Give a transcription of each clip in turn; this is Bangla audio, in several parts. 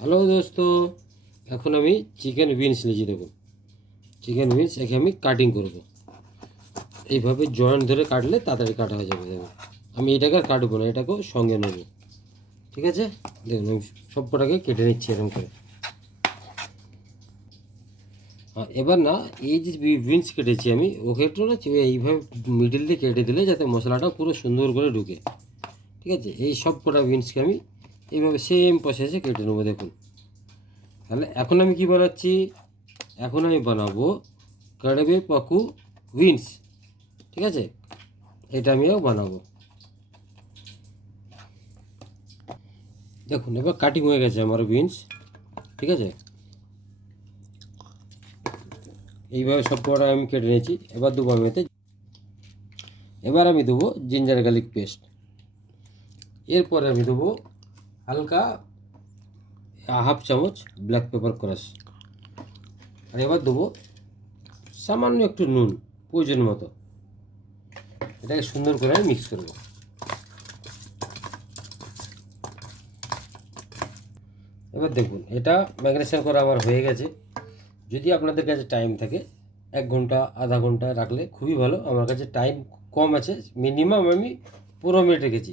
হ্যালো দোস্ত, এখন আমি চিকেন উইংস নিয়েছি। দেখুন, চিকেন উইংস একে আমি কাটিং করব। এইভাবে জয়েন্ট ধরে কাটলে তাড়াতাড়ি কাটা হয়ে যাবে। দেখুন, আমি এটাকে আর কাটবো না, এটাকেও সঙ্গে নেব। ঠিক আছে, দেখুন আমি সব কটাকে কেটে নিচ্ছি এরকম করে। এবার না, এই যে উইংস কেটেছি আমি, ওকে একটু না এইভাবে মিডিল দিয়ে কেটে দিলে যাতে মশলাটা পুরো সুন্দর করে ঢুকে। ঠিক আছে, এই সব কটা উইংসকে আমি এইভাবে সেম প্রসেসে কেটে নেবো। দেখুন, তাহলে এখন আমি কি বানাচ্ছি? এখন আমি বানাবো কাড়বে পাকু উইংস। ঠিক আছে, এটা আমিও বানাবো। দেখুন, এবার কাটিং হয়ে গেছে আমার উইংস। ঠিক আছে, এইভাবে সব কটা আমি কেটে নিয়েছি। এবার দেবো আমি এতে, এবার আমি দেবো জিঞ্জার গার্লিক পেস্ট। এরপরে আমি দেবো হালকা হাফ চামচ ব্ল্যাক পেপার ক্রাশ। আর এবার দেবো সামান্য একটু নুন, প্রয়োজন মতো। এটাকে সুন্দর করে আমি মিক্স করবো। এবার দেখুন, এটা ম্যারিনেশন করা আমার হয়ে গেছে। যদি আপনাদের কাছে টাইম থাকে 1 ঘন্টা আধা ঘন্টা রাখলে খুবই ভালো। আমার কাছে টাইম কম আছে, মিনিমাম আমি 15 মিনিট রেখেছি।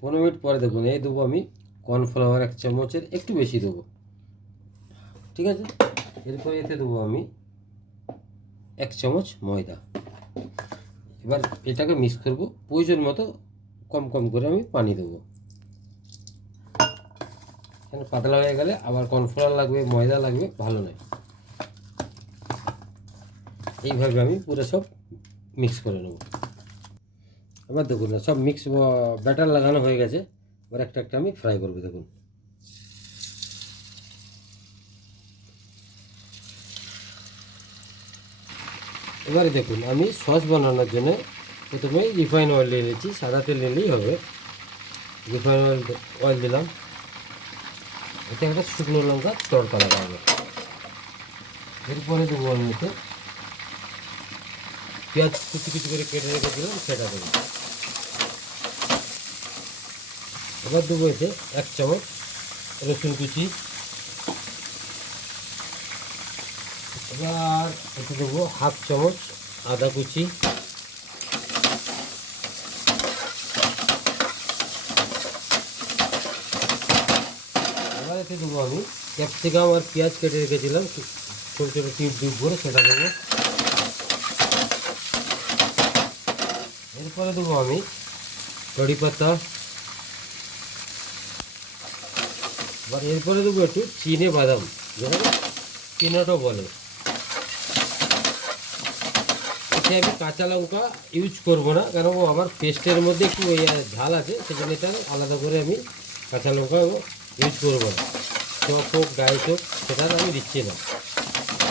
15 মিনিট পরে দেখুন, এই দেবো আমি কর্নফ্লাওয়ার 1 চামচের একটু বেশি দেবো। ঠিক আছে, এরপরে এতে দেবো আমি 1 চামচ ময়দা। এবার এটাকে মিক্স করবো, প্রয়োজন মতো কম কম করে আমি পানি দেবো। পাতলা হয়ে গেলে আবার কর্নফ্লাওয়ার লাগবে, ময়দা লাগবে, ভালো নয়। এইভাবে আমি পুরো সব মিক্স করে নেব। এবার দেখুন না, সব মিক্স ব্যাটার লাগানো হয়ে গেছে। এবার একটা একটা আমি ফ্রাই করবো। দেখুন, এবারে দেখুন, আমি সস বানানোর জন্য প্রথমে রিফাইন অয়েল নিয়ে নিয়েছি। সাদা তেল নিলেই হবে। রিফাইন অয়েল দিলাম। এতে একটা শুকনো লঙ্কা তড়কা লাগাবো। এরপরে দেবো আমি এতে পেঁয়াজ কুচি কুচি করে কেটে রেখেছিলাম, সেটা দেবো। এবার দেবো এতে 1 চামচ রসুন কুচি। এবার এতে দেবো হাফ চামচ আদা কুচি। এবার এতে দেবো আমি ক্যাপসিকাম আর পেঁয়াজ কেটে রেখেছিলাম ছোটো ছোটো টিপ টিপ করে, সেটা দেবো। এরপরে দেবো আমি কারি পাতা। এবার এরপরে দেবো একটু চিনে বাদাম, যেটাকে পিনাটও বলে। এতে আমি কাঁচা লঙ্কা ইউজ করবো না, কারণ আমার পেস্টের মধ্যে একটু ওই ঝাল আছে, সেজন্য এটা আলাদা করে আমি কাঁচা লঙ্কা ইউজ করবো না। চপ হোক ডাইস হোক, সেটা আমি দিচ্ছি না।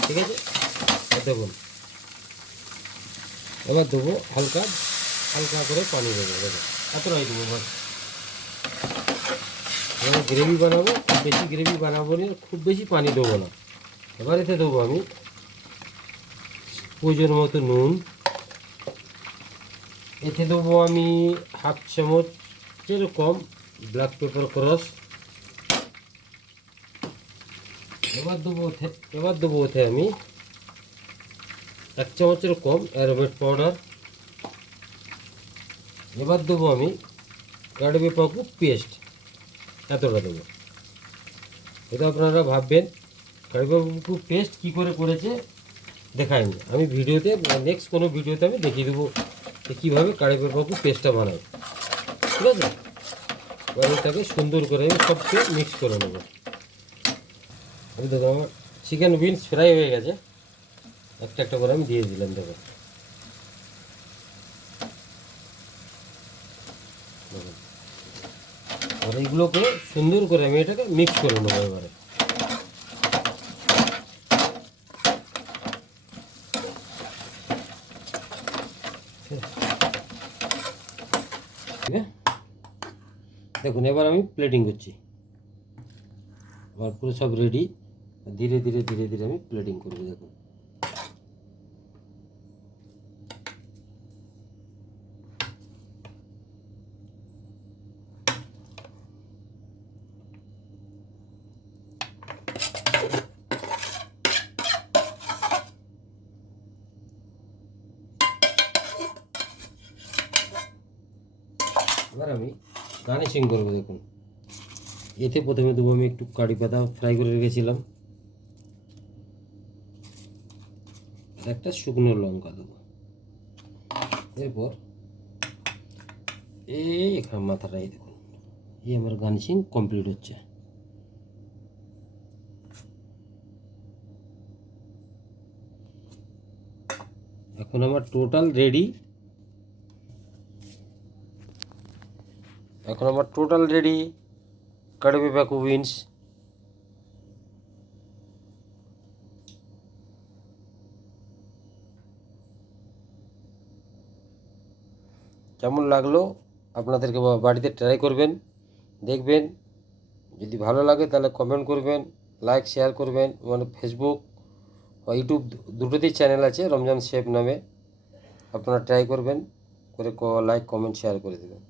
ঠিক আছে, দেখুন এবার দেবো হালকা হালকা করে পানি দেবো। দেখুন, এতটাই দেবো বাস। এবার গ্রেভি বানাবো, খুব বেশি গ্রেভি বানাবো না, খুব বেশি পানি দেবো না। এবার এতে দেবো আমি প্রয়োজন মতো নুন। এতে দেবো আমি হাফ চামচের কম ব্ল্যাক পেপার ক্রাশ। এবার দেবো ওতে আমি 1 চামচের কম অ্যারোমেট পাউডার। এবার দেবো আমি কাড়বে পাকু পেস্ট, এতটা দেবো। এটা আপনারা ভাববেন কাড়বে পাকু পেস্ট কী করে করেছে দেখায়নি আমি ভিডিওতে, নেক্সট কোনো ভিডিওতে আমি দেখিয়ে দেবো যে কীভাবে কাড়বে পাকু পেস্টটা বানায়। ঠিক আছে, এবার এটাকে সুন্দর করে আমি সবকে মিক্স করে নেবো। আমি দেখো আমার চিকেন উইংস ফ্রাই হয়ে গেছে। একটা একটা করে আমি দিয়ে দিলাম। দেখো, আর এইগুলোকে সুন্দর করে আমি এটাকে মিক্স করে নেবো। এবারে দেখুন, এবার আমি প্লেটিং করছি। আমার পুরো সব রেডি। ধীরে ধীরে ধীরে ধীরে আমি প্লেটিং করবো। দেখুন, আমি গার্নিশিং করবো। দেখুন, এতে প্রথমে দেবো আমি একটু কারি পাতা ফ্রাই করে রেখেছিলাম, আর একটা শুকনো লঙ্কা দেবো। এরপর এই এখানে মাথাটাই দেখুন, এই আমার গার্নিশিং কমপ্লিট হচ্ছে। এখন আমার টোটাল রেডি। কারি পেঁপা কুইন্স। কেমন লাগলো আপনাদেরকে বাড়িতে ট্রাই করবেন, দেখবেন। যদি ভালো লাগে তাহলে কমেন্ট করবেন, লাইক শেয়ার করবেন। মানে ফেসবুক বা ইউটিউব দুটোতেই চ্যানেল আছে রমজান শেফ নামে, আপনারা ট্রাই করবেন, করে লাইক কমেন্ট শেয়ার করে দেবেন।